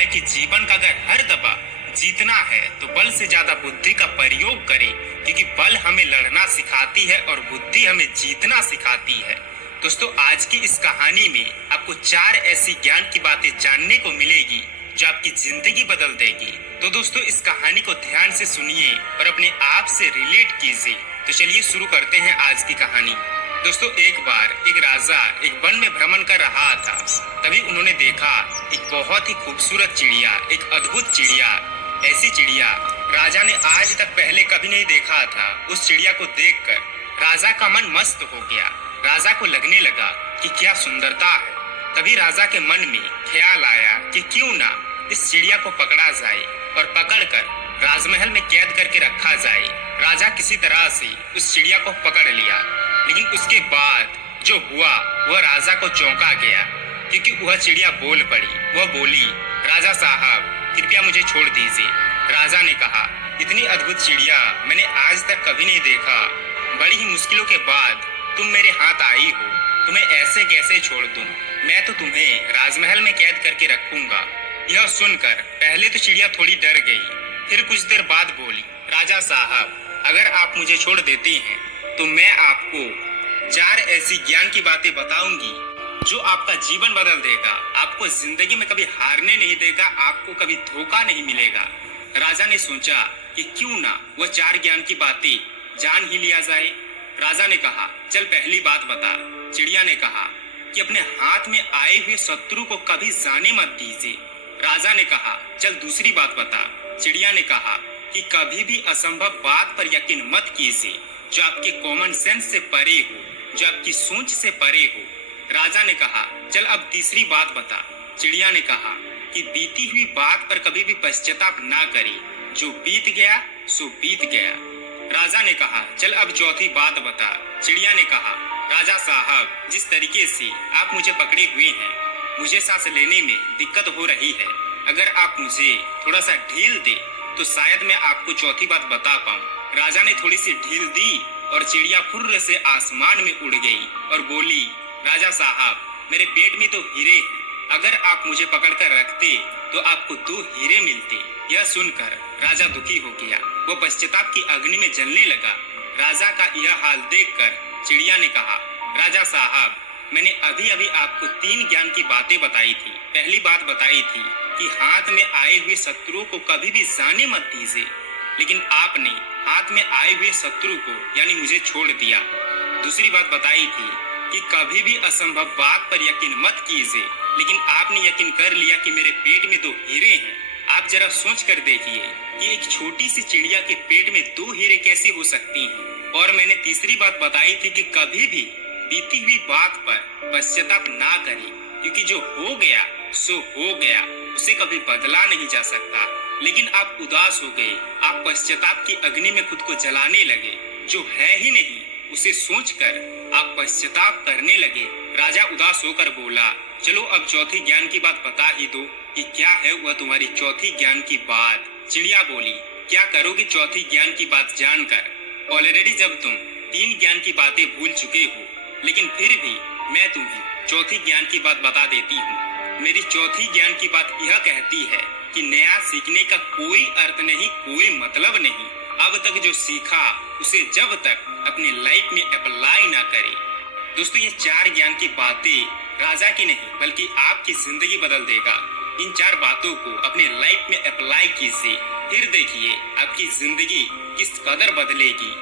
है कि जीवन का अगर हर दफा जीतना है तो बल से ज्यादा बुद्धि का प्रयोग करें, क्योंकि बल हमें लड़ना सिखाती है और बुद्धि हमें जीतना सिखाती है। दोस्तों, आज की इस कहानी में आपको 4 ऐसी ज्ञान की बातें जानने को मिलेगी जो आपकी जिंदगी बदल देगी। तो दोस्तों, इस कहानी को ध्यान से सुनिए और अपने आप से रिलेट कीजिए। तो चलिए शुरू करते हैं आज की कहानी। दोस्तों, एक बार एक राजा एक वन में भ्रमण कर रहा था। तभी उन्होंने देखा एक बहुत ही खूबसूरत चिड़िया, एक अद्भुत चिड़िया। ऐसी चिड़िया राजा ने आज तक पहले कभी नहीं देखा था। उस चिड़िया को देखकर राजा का मन मस्त हो गया। राजा को लगने लगा कि क्या सुंदरता है। तभी राजा के मन में ख्याल आया कि क्यों ना इस चिड़िया को पकड़ा जाए और पकड़कर राजमहल में कैद करके रखा जाए। राजा किसी तरह से उस चिड़िया को पकड़ लिया, लेकिन उसके बाद जो हुआ वह राजा को चौंका गया, क्योंकि वह चिड़िया बोल पड़ी। वह बोली, राजा साहब, कृपया मुझे छोड़ दीजिए। राजा ने कहा, इतनी अद्भुत चिड़िया मैंने आज तक कभी नहीं देखा। बड़ी ही मुश्किलों के बाद तुम मेरे हाथ आई हो, तुम्हें ऐसे कैसे छोड़ दूं? मैं तो तुम्हें राजमहल में कैद करके रखूंगा। यह सुनकर पहले तो चिड़िया थोड़ी डर गई, फिर कुछ देर बाद बोली, राजा साहब, अगर आप मुझे छोड़ देते हैं तो मैं आपको 4 ऐसी ज्ञान की बातें बताऊंगी जो आपका जीवन बदल देगा। आपको जिंदगी में कभी हारने नहीं देगा, आपको कभी धोखा नहीं मिलेगा। राजा ने सोचा कि क्यों ना वह 4 ज्ञान की बातें जान ही लिया जाए। राजा ने कहा, चल पहली बात बता। चिड़िया ने कहा कि अपने हाथ में आए हुए शत्रु को कभी जाने मत दीजिए। राजा ने कहा, चल दूसरी बात बता। चिड़िया ने कहा कि कभी भी असंभव बात पर यकीन मत कीजिए जो आपके कॉमन सेंस से परे हो, जो आपकी सोच से परे हो। राजा ने कहा, चल अब तीसरी बात बता। चिड़िया ने कहा कि बीती हुई बात पर कभी भी पश्चाताप ना करें, जो बीत गया सो बीत गया। राजा ने कहा, चल अब चौथी बात बता। चिड़िया ने कहा, राजा साहब, जिस तरीके से आप मुझे पकड़े हुए हैं, मुझे सांस लेने में दिक्कत हो रही है। अगर आप मुझे थोड़ा सा ढील दे तो शायद मैं आपको चौथी बात बता पाऊं। राजा ने थोड़ी सी ढील दी और चिड़िया फुर्र से आसमान में उड़ गई और बोली, राजा साहब, मेरे पेट में तो हीरे हैं। अगर आप मुझे पकड़कर रखते तो आपको 2 हीरे मिलते। यह सुनकर राजा दुखी हो गया। वो पश्चाताप की अग्नि में जलने लगा। राजा का यह हाल देखकर चिड़िया ने कहा, राजा साहब, मैंने अभी अभी आपको 3 ज्ञान की बातें बताई थी। पहली बात बताई थी कि हाथ में आए हुए शत्रु को कभी भी जाने मत दीजिए, लेकिन आपने हाथ में आए हुए शत्रु को यानी मुझे छोड़ दिया। दूसरी बात बताई थी कि कभी भी असंभव बात पर यकीन मत कीजिए, लेकिन आपने यकीन कर लिया कि मेरे पेट में 2 हीरे हैं। आप जरा सोच कर देखिए कि एक छोटी सी चिड़िया के पेट में 2 हीरे कैसे हो सकती हैं। और मैंने तीसरी बात बताई थी कि कभी भी बीती हुई बात पर पश्चाताप ना करें, क्योंकि जो हो गया सो हो गया, उसे कभी बदला नहीं जा सकता। लेकिन आप उदास हो गए, आप पश्चाताप की अग्नि में खुद को जलाने लगे। जो है ही नहीं उसे सोचकर आप पश्चाताप करने लगे। राजा उदास होकर बोला, चलो अब चौथी ज्ञान की बात बता ही दो कि क्या है वह तुम्हारी चौथी ज्ञान की बात। चिड़िया बोली, क्या करोगे चौथी ज्ञान की बात जानकर? ऑलरेडी जब तुम 3 ज्ञान की बातें भूल चुके हो, लेकिन फिर भी मैं तुम्हें चौथी ज्ञान की बात बता देती हूँ। मेरी चौथी ज्ञान की बात यह कहती है कि नया सीखने का कोई अर्थ नहीं, कोई मतलब नहीं। अब तक जो सीखा उसे जब तक अपनी लाइफ में अप्लाई ना करे। दोस्तों, ये 4 ज्ञान की बातें राजा की नहीं बल्कि आपकी जिंदगी बदल देगा। इन 4 बातों को अपने लाइफ में अप्लाई कीजिए, फिर देखिए आपकी जिंदगी किस कदर बदलेगी।